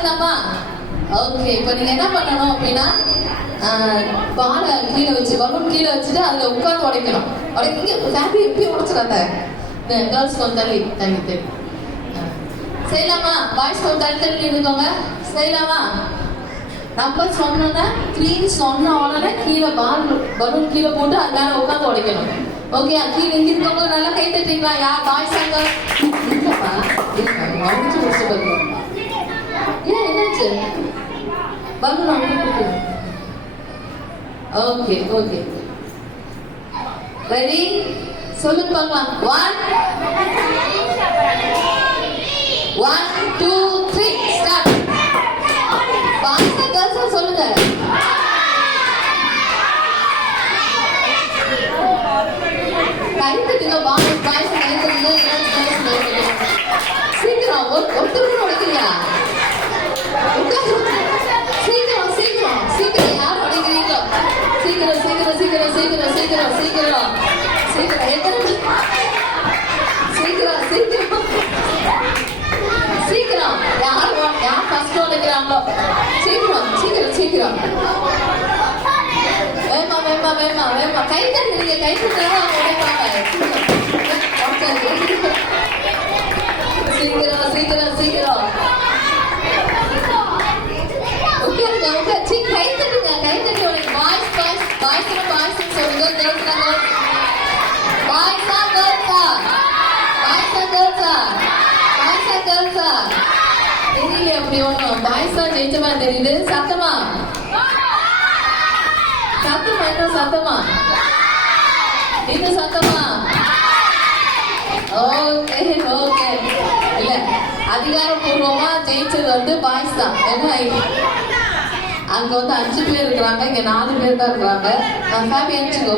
உடைக்கலாமா okay இப்போ நீங்க என்ன பண்ணணும் அப்படின்னா பாலை கீழே வச்சு பலூன் கீழே வச்சுட்டு அதில் உட்காந்து உடைக்கணும். உடைக்க ஃபேமிலி எப்படி உடைச்சிடாத கேர்ள்ஸ் கொஞ்சம் தள்ளி தள்ளி தள்ளி. ஆ. செய்யலாமா? பாய்ஸ் கொஞ்சம் தள்ளி தள்ளி இருந்துக்கோங்க செய்யலாமா? நம்பர் சொன்னோன்னா க்ளீன் சொன்ன உடனே கீழே பால் பலூன் கீழே போட்டு அது மேலே உட்காந்து உடைக்கணும். ஓகே கீழே இங்க இருக்கவங்க நல்லா கை தட்டுறீங்களா? யார்? பாய்ஸ் அங்க? இல்லப்பா. முடிச்சு முடிச்சு பாருங்க ஏன் என்னாச்சு பலூன் அவங்க ஓகே ஓகே ரெடி சொல்லுங்க பார்க்கலாம். One one two three start boys girls சொல்லுங்க. கை தட்டுங்க பாய்ஸ் கை தட்டுங்க சீக்கிரம் ஒருத்தர் கூட உடைக்கலையா உட்காரு. சீக்கிரம் சீக்கிரம் சீக்கிரம் யார் உடைக்கிறீங்களோ சீக்கிரம் சீக்கிரம் சீக்கிரம் சீக்கிரம் சீக்கிரம் சீக்கிரம் சீக்கிரம் எத்தனை சீக்கிரம் சீக்கிரம். சீக்கிரம். யார் வ- யார் ஃபர்ஸ்ட் உடைக்கிறாங்களோ சீக்கிரம் சீக்கிரம் சீக்கிரம். வேமா வேமா வேமா வேமா. கை தட்டு நீங்க கை தட்டா உடைப்பாங்க சீக்கிரம் சீக்கிரம் சீக்கிரம். உட்காருங்க உட்காரு. கை தட்டுங்க கை தட்டி உடைங்க பாய்ஸ் பாய்ஸ் பாய்ஸ் பாய்ஸ் சொல்லுங்க. கேர்ள்ஸ் பாய்ஸா கேர்ள்ஸா பாய்ஸா கேர்ள்ஸா பாய்ஸா கேர்ள்ஸா தெரியல அப்படி ஒண்ணும். பாய்ஸா ஜெயிச்ச மாதிரி தெரியுது? சத்தமா? சத்தமா இன்னும் சத்தமா? இன்னும் சத்தமா? Okay okay. இல்ல அதிகாரப்பூர்வமா ஜெயிச்சது வந்து பாய்ஸ் தான். ஏன்னா அங்க வந்து அஞ்சு பேர் இருக்கிறாங்க இங்க நாலு பேர் தான் இருக்கிறாங்க. ஃபேமிலி அனுப்பிச்சுக்கோ